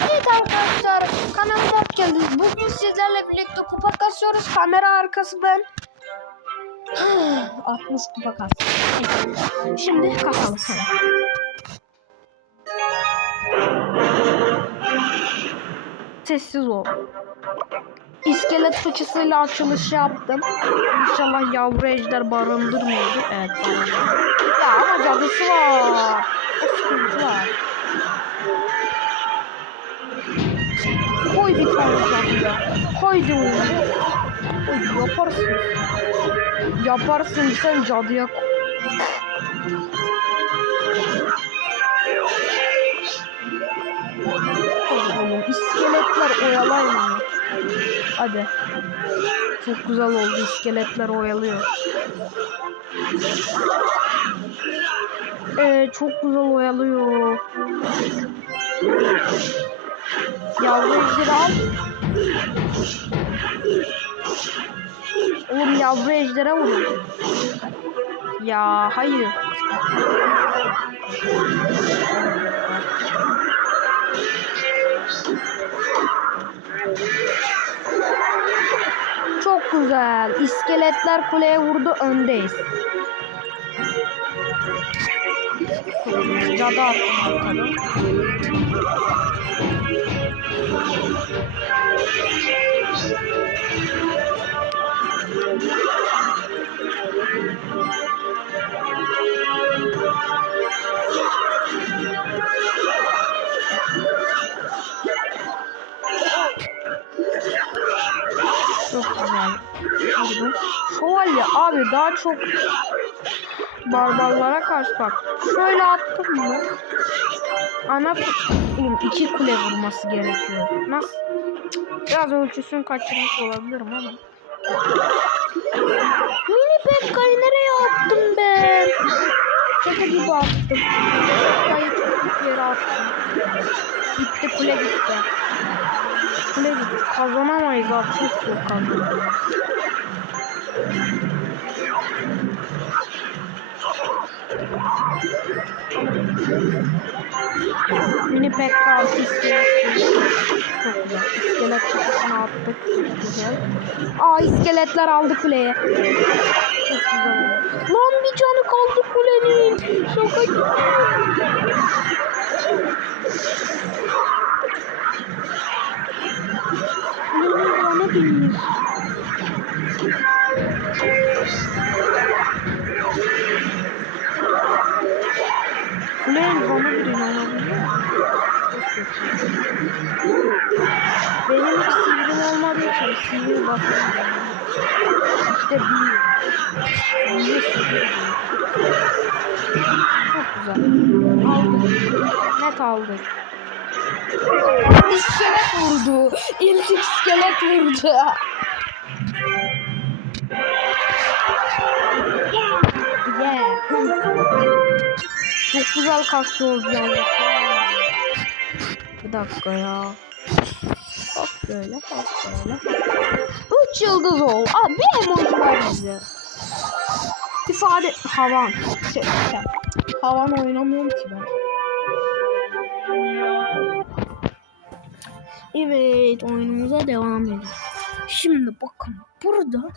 Evet arkadaşlar kanalıma hoş geldiniz. Bugün sizlerle birlikte kupa kasıyoruz. Kamera arkası ben. 60 kupa kastım. Şimdi kasalım sana. Sessiz ol. İskelet fıçısıyla açılış yaptım. İnşallah yavru ejder barındırmıyordu. Evet barındırmıyor. Ya ama cadısı var. O sıkıntı var. Koy bir tane cadıya. Koy de onu. Koy yaparsın. Yaparsın sen cadıya oğlum iskeletler oyalayın. Hadi. Çok güzel oldu iskeletler oyalıyor. Ee, çok güzel oyalıyor. Yavru ejderi al. Oğlum yavru ejdere vurun. Ya hayır. Çok güzel. İskeletler kuleye vurdu. Öndeyiz. Cadı attım arkadan. Thank you. Şövalye abi daha çok barbarlara karşı bak. Şöyle attım mı? Ana Oğlum iki kule vurması gerekiyor. Nasıl? Biraz ölçüsünü kaçırmış olabilirim ama. Mini Pekka'yı nereye attım ben? Şaka gibi attım. Pekka'yı çok yere attım. Gitti kule gitti. Kule gitti. Kazanamayız abi çok kazanamayız. Mini Pekka artı iskelet. İskelet çatısını attık. Çok güzel. Aa iskeletler aldı kuleye. Lan bir canı kaldı kulenin. Şaka. Benim hiç sivrim olmadığı için sivri basıyorum. İşte bir. Bir. Çok güzel. Aldık. Net aldık. İskelet vurdu. İlk iskelet vurdu. Yeah. Çok güzel kasıyoruz yani. Bir dakika ya. Bak böyle, bak böyle. Üç yıldız ol. Abi bir emoji ver bize. İfade havan. Şey, şey. Havan oynamıyorum ki ben. Evet oyunumuza devam edelim. Şimdi bakın burada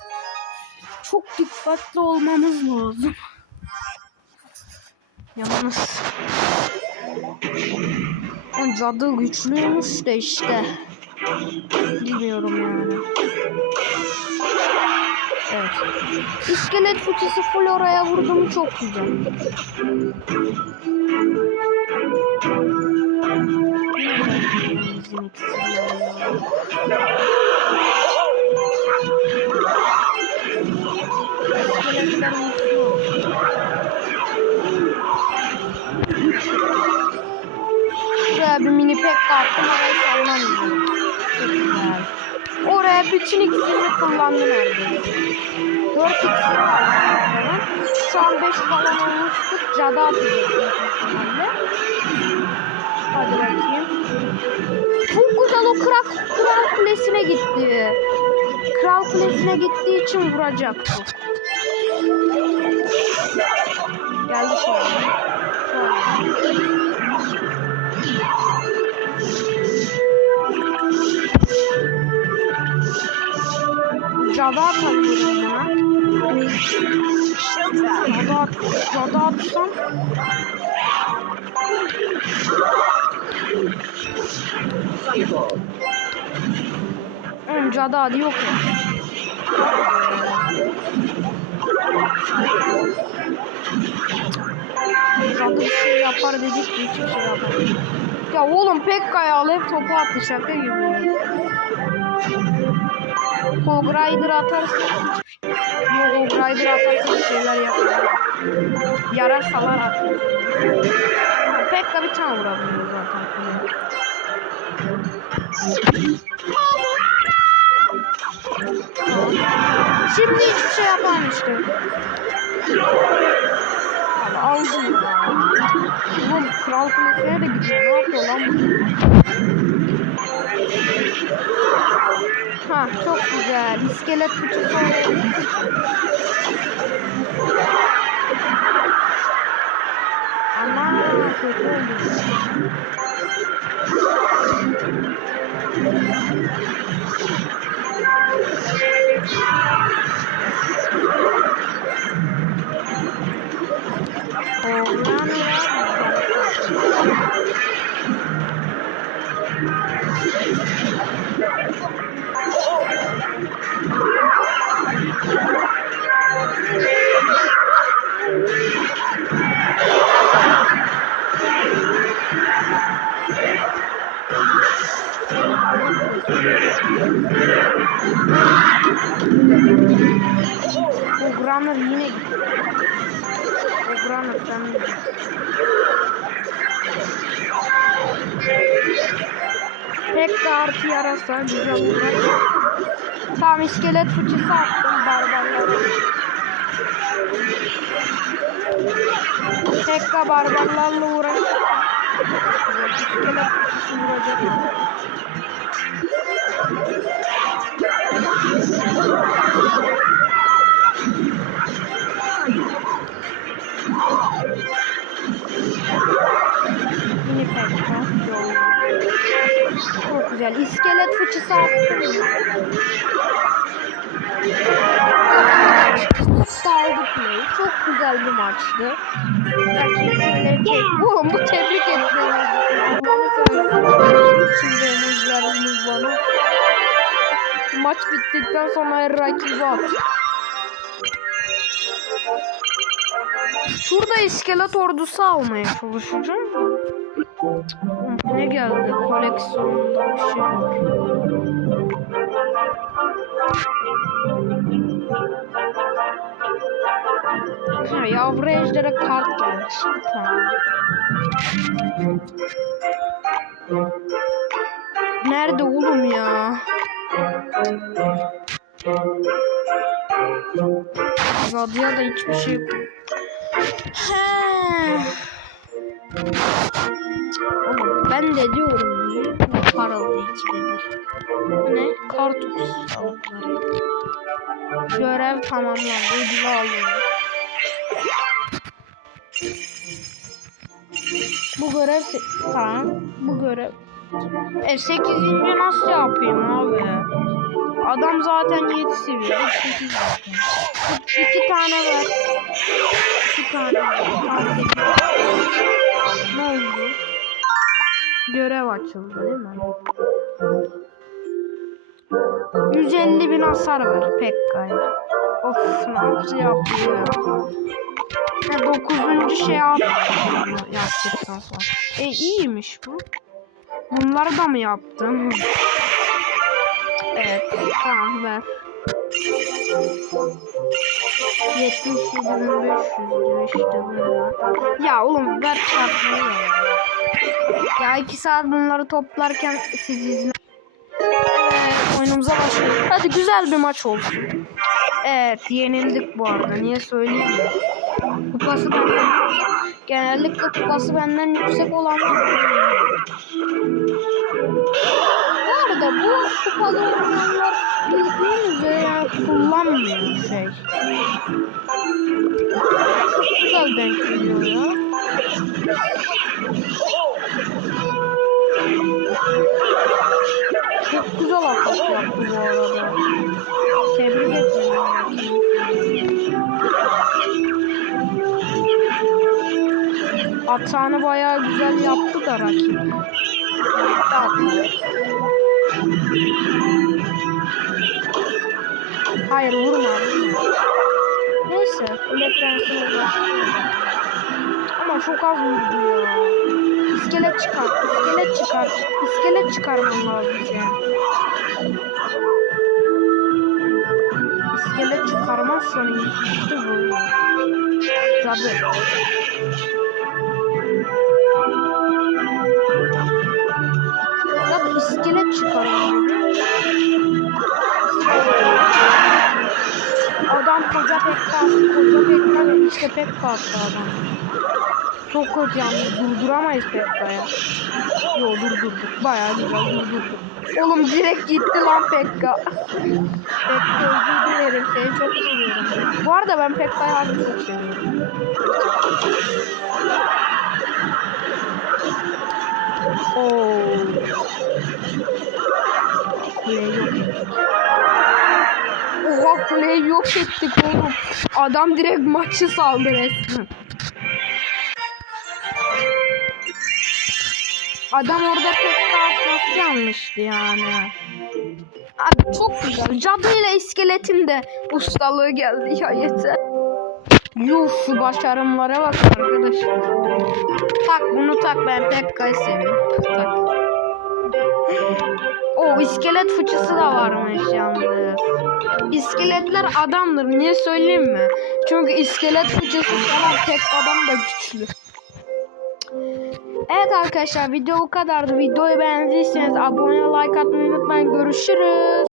çok dikkatli olmamız lazım. Yalnız o cadı güçlüymüş de işte. Bilmiyorum yani. Evet. İskelet fıçısı Flora'ya vurdum çok güzel. Bizim ikisi Şuraya bir mini pek attım orayı sallamıyorum. Oraya bütün iksirini kullandım neredeyse. 4 iksir var. Şu an 5 falan olmuştuk. Cadı ihtimalle. Hadi bakayım. Çok güzel o kral, kral kulesine gitti. Kral kulesine gittiği için vuracak Oğlum cadı adı yok ya. Cadı bir şey yapar dedik de hiçbir şey yapmadı. Ya oğlum Pekka'ya alıp topu attı şaka gibi. Hog Rider atarsa Yok Hog Rider atarsa bir şeyler yapar. Yarasalar atıyor. Pekka bir tane vurabiliyor zaten. Şimdi hiçbir şey yapamamıştım. Aldım. Oğlum kral kulesine de gidiyor. Ne yapıyor lan bu? Ha çok güzel. İskelet fıçısı oldu. Ama kötü oldu. Bu Granner yine gidiyor. O de git. Pek de artı yarasa güzel olur. Tamam iskelet fıçısı attım barbarlara. Pekka barbarlarla uğraşacak. İskelet fıçısı vuracak. Mini Pekka. Çok güzel. İskelet fıçısı attım. Saldı play'i. Çok güzel bir maçtı. Gerçekten tebrik Oğlum bu tebrik etmeniz. Şimdi emojleriniz bana. Maç bittikten sonra her rakibi at. Şurada iskelet ordusu almaya çalışacağım. Ne geldi? Koleksiyonda bir şey var. Ha, yavru ejdere kart gelmiş. Tamam. Nerede oğlum ya? Radyoya da hiçbir şey yok. He. Ben de diyorum niye paralı ikide bir. Bu ne? Kartuş sağlıkları. Görev tamamlandı. Ödülü alıyorum. Bu görev tamam. Bu görev. E 8. nasıl yapayım abi? Adam zaten 7 seviye. 8 yapayım. İki tane ver. İki tane ver. Tamam, sekiz. Ne oldu? Görev açıldı değil mi? 150 bin hasar ver Pekka'ya. Of nasıl yapıyor ya. Dokuzuncu şey yap yaptıktan sonra. E iyiymiş bu. Bunları da mı yaptım? Evet tamam ver. 77.500 işte böyle. Ya oğlum ver çarpmayı ya. Ya iki saat bunları toplarken siz izle. Evet, oyunumuza başlıyoruz. Hadi güzel bir maç olsun. Evet yenildik bu arada. Niye söyleyeyim mi? Kupası benden yüksek. Genellikle kupası benden yüksek olanlar. Bu arada bu kupalı olanlar bildiğin üzere kullanmıyor şey. Çok güzel denk geliyor ya. Çok güzel atak yaptı bu arada. Tebrik ederim. Atağını bayağı güzel yaptı da rakip. Hatta Hayır vurma. Neyse. Kule prensine ulaştı. Ama çok az vurdu ya. İskelet çıkar. İskelet çıkar. İskelet çıkarmam lazım yani. İskelet çıkarmazsan işte bu. Cadı Adam koca pekka. Koca pekka işte pekka attı adam. Çok kötü yalnız durduramayız Pekka'ya. Yo durdurduk. Bayağı güzel durdurduk. Oğlum direkt gitti lan Pekka. Pekka özür dilerim. Seni çok seviyorum. Bu arada ben Pekka'yı harbi çok seviyorum. Oo. Kuleyi yok kuleyi yok ettik oğlum. Adam direkt maçı saldı resmen. Adam orada pek atması yanlıştı yani. Abi çok güzel. Cadıyla iskeletin de ustalığı geldi ya yeter. Yuh şu başarımlara bak arkadaşlar. Tak bunu tak ben Pekka'yı seviyorum. Tak. O iskelet fıçısı da varmış yalnız. İskeletler adamdır. Niye söyleyeyim mi? Çünkü iskelet fıçısı falan tek adam da güçlü. Evet arkadaşlar video bu kadardı. Videoyu beğendiyseniz abone like atmayı unutmayın. Görüşürüz.